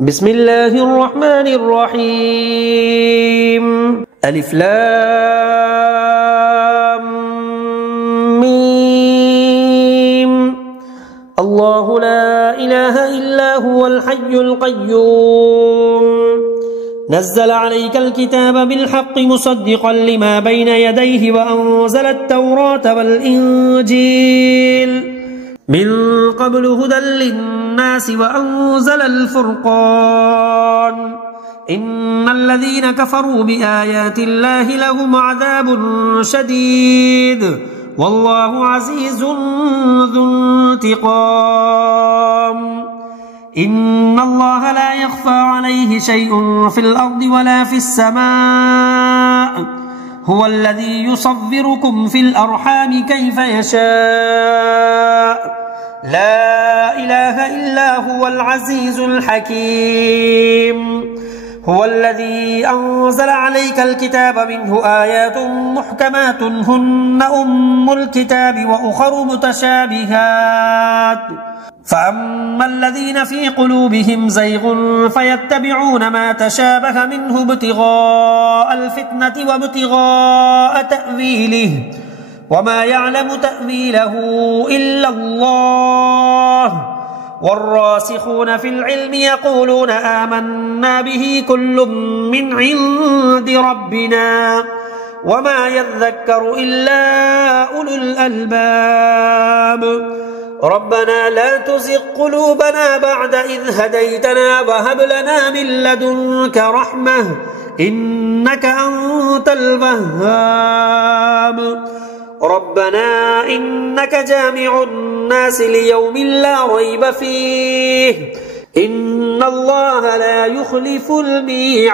بسم الله الرحمن الرحيم ألف لام ميم الله لا إله إلا هو الحي القيوم نزل عليك الكتاب بالحق مصدقا لما بين يديه وأنزل التوراة والإنجيل من قبل هدى للناس وأنزل الفرقان إن الذين كفروا بآيات الله لهم عذاب شديد والله عزيز ذو انتقام إن الله لا يخفى عليه شيء في الأرض ولا في السماء هو الذي يصوركم في الأرحام كيف يشاء لا إله إلا هو العزيز الحكيم هو الذي أنزل عليك الكتاب منه آيات محكمات هن أم الكتاب وأخر متشابهات فأما الذين في قلوبهم زيغ فيتبعون ما تشابه منه ابتغاء الفتنة وابتغاء تأويله وما يعلم تأويله إلا الله والراسخون في العلم يقولون آمنا به كل من عند ربنا وما يذكر إلا أولو الألباب ربنا لا تزغ قلوبنا بعد إذ هديتنا وهب لنا من لدنك رحمة إنك أنت الوهاب ربنا إنك جامع الناس ليوم لا ريب فيه إن الله لا يخلف الميعاد.